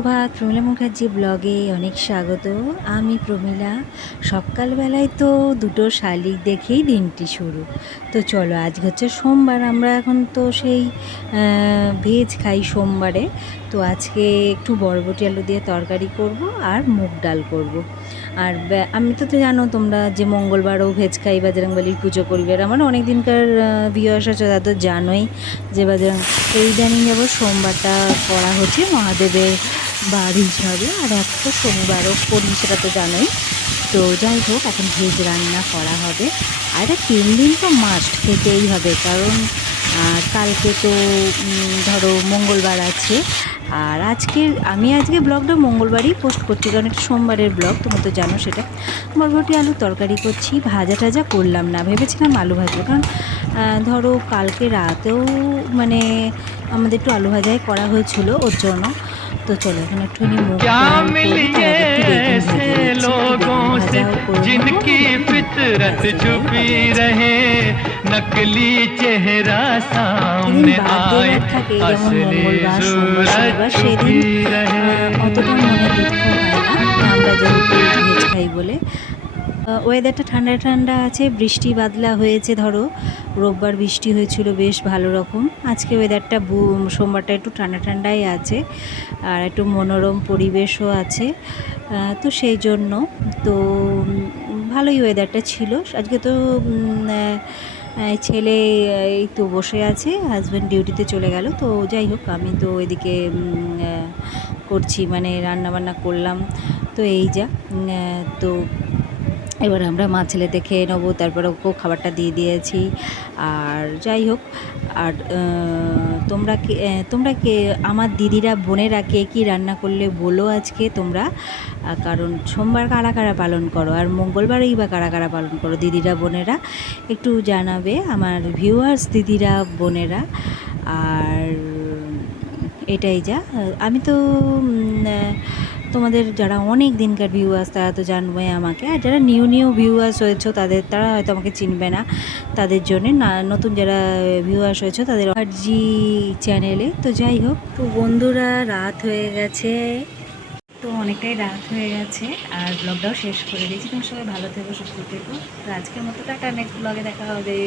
সুপ্রভাত, প্রমীলা মুখার্জি ব্লগে অনেক স্বাগত। আমি প্রমীলা। সকালবেলায় তো দুটো শালিক দেখেই দিনটি শুরু। তো চলো, আজকে হচ্ছে সোমবার, আমরা এখন তো সেই ভেজ খাই সোমবারে। তো আজকে একটু বরবটি আলু দিয়ে তরকারি করব আর মুগ ডাল করব। আর আমি তো জানো তোমরা যে মঙ্গলবারও ভেজ খাই, বজরংবলির পুজো করি। আর আমার অনেক দিনকার ভিউয়ার্স আছে, তারা তো জানোই যে তো ইদানিং যাবো সোমবারটা করা হচ্ছে মহাদেবের বার হিসাবে। আর এক তো শনিবারও করি, সেটা তো জানোই। তো যাই হোক, এখন ভেজ রান্না করা হবে। আর এটা 3 দিন তো মাস্ট খেতেই হবে, কারণ কালকে তো ধরো মঙ্গলবার আছে। আর আমি আজকে ব্লগটা মঙ্গলবারই পোস্ট করছি, কারণ এটা সোমবারের ব্লগ, তুমি তো জানো সেটা। বরবটি আলু তরকারি করছি, ভাজা টাজা করলাম না, ভেবেছিলাম আলু ভাজবো, কারণ ধরো কালকে রাতেও মানে আমাদের একটু আলু ভাজাই করা হয়েছিল ওর জন্য। তো চলো, এখন একটুখানি মুগ ডাল করবো, তার আগে একটু বেগুন ভেজে দিচ্ছি, একটু বেগুন ভাজাও করে নেবো। যেদিন বার্থডে থাকে, যেমন মঙ্গলবার, সোমবার, শনিবার, সেদিন অতটা মনে দুঃখ হয় না, আমরা যেহেতু ভেজ খাই বলে। ওয়েদারটা ঠান্ডা ঠান্ডা আছে, বৃষ্টি বাদলা হয়েছে, ধরো রোববার বৃষ্টি হয়েছিল বেশ ভালো রকম। আজকে ওয়েদারটা সোমবারটা একটু ঠান্ডা ঠান্ডাই আছে, আর একটু মনোরম পরিবেশও আছে। তো সেই জন্য তো ভালোই ওয়েদারটা ছিল আজকে। তো ছেলে এই তো বসে আছে, হাজব্যান্ড ডিউটিতে চলে গেল। তো যাই হোক, আমি তো এদিকে করছি, মানে রান্নাবান্না করলাম। তো এই যা তো এবার আমরা মা ছেলেতে খেয়ে নেবো, তারপরে ওকেও খাবারটা দিয়ে দিয়েছি। আর যাই হোক, আর তোমরা কে আমার দিদিরা বোনেরা কে কী রান্না করলে বলো আজকে তোমরা, কারণ সোমবার কারা কারা পালন করো আর মঙ্গলবারেই বা কারা কারা পালন করো, দিদিরা বোনেরা একটু জানাবে, আমার ভিউয়ার্স দিদিরা বোনেরা। আর এটাই যা, আমি তো তোমাদের যারা অনেক দিনকার ভিউয়ার্স তারা তো জানবে আমাকে, আর যারা নিউ ভিউয়ার্স হয়েছো তারা হয়তো আমাকে চিনবে না, তাদের জন্যে না, নতুন যারা ভিউয়ার্স হয়েছো তাদের মুখার্জি চ্যানেলে। তো যাই হোক, তো বন্ধুরা রাত হয়ে গেছে, তো অনেকটাই রাত হয়ে গেছে, আর ব্লগটাও শেষ করে দিয়েছি। তোমার সবাই ভালো থেকো, সুস্থ থেকো। তো আজকের মতো টাটা, নেক্সট ব্লগে দেখা হবে।